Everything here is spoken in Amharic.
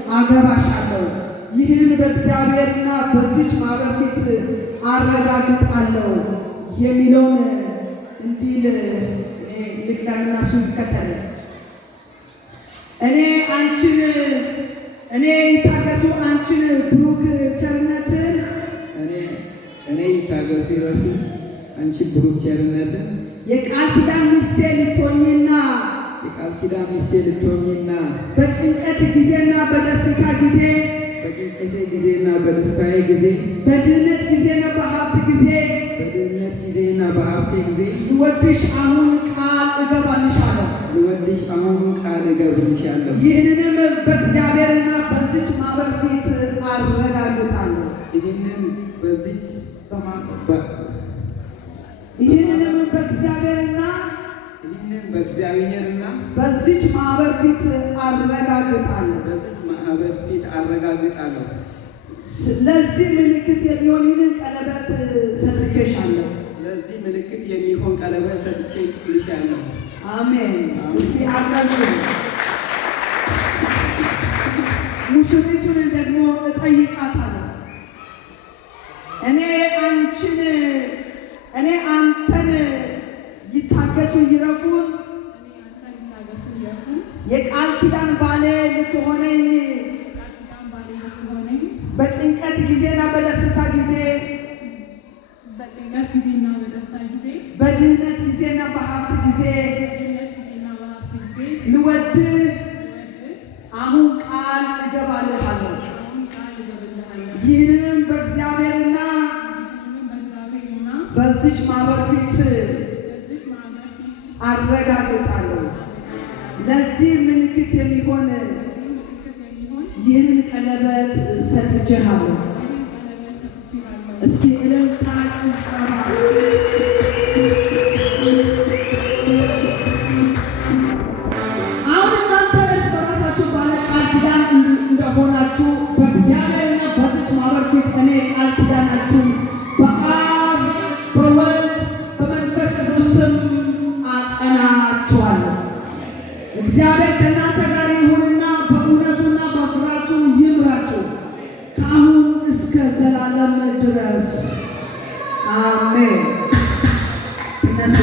አገባሻለሁ። ይህን በእግዚአብሔርና በዚች ማህበር ፊት አረጋግጣለሁ የሚለውን እንዲል ልቅዳምና እሱ ይከተል። እኔ ይታገሱ አንቺን ብሩክ ቸርነትን እኔ ይታገሱ ይረዱ አንቺ ብሩክ ቸርነትን የቃል ኪዳን ሚስቴ ልትሆኚና በጭንቀት ጊዜና በደስታ ጊዜ በድህነት ጊዜና በሀብት ጊዜ ልወድሽ አሁን ቃል እገባልሻለሁ። ይህንንም በእግዚአብሔርና በዚች ማህበር ፊት አረጋግጣለሁ። ይህንንም በእግዚአብሔርና በዚች ማህበር ፊት አረጋግጣለሁ። ለዚህ ምልክት የሚሆን ይህንን ቀለበት ሰጥቼሻለሁ። አሜን። እስኪ አጨብጭቡ። ሙሽሪቱን ደግሞ እጠይቃታለሁ። እኔ አንተን ይታገሱ ይረፉን የቃል ኪዳን ባሌ ልትሆነኝ በጭንቀት ጊዜና በደስታ ጊዜ በድህነት ጊዜና በሀብት ጊዜ ልወድህ አሁን ቃል እገባልሃለሁ። ይህንንም በእግዚአብሔርና በዚች ማህበር ፊት አረጋግጣለሁ። ለዚህ ምልክት የሚሆን ይህንን ቀለበት ሰጥቼሃለሁ። እስኪ እልልታ ጭብጨባ። አሁን እናንተ እርስ በራሳችሁ ባለ ቃል ኪዳን እንደሆናችሁ በእግዚአብሔርና በዚች ማህበር ፊት እኔ ቃል ኪዳናችሁን በአብ በወልድ በመንፈስ ቅዱስ ስም አጸናችኋለሁ። እግዚአብሔር ከእናንተ ጋር ይሁንና በእውነቱና በፍርሃቱ ይምራችሁ ከአሁን እስከ ዘላለም ድረስ አሜን። እነሱ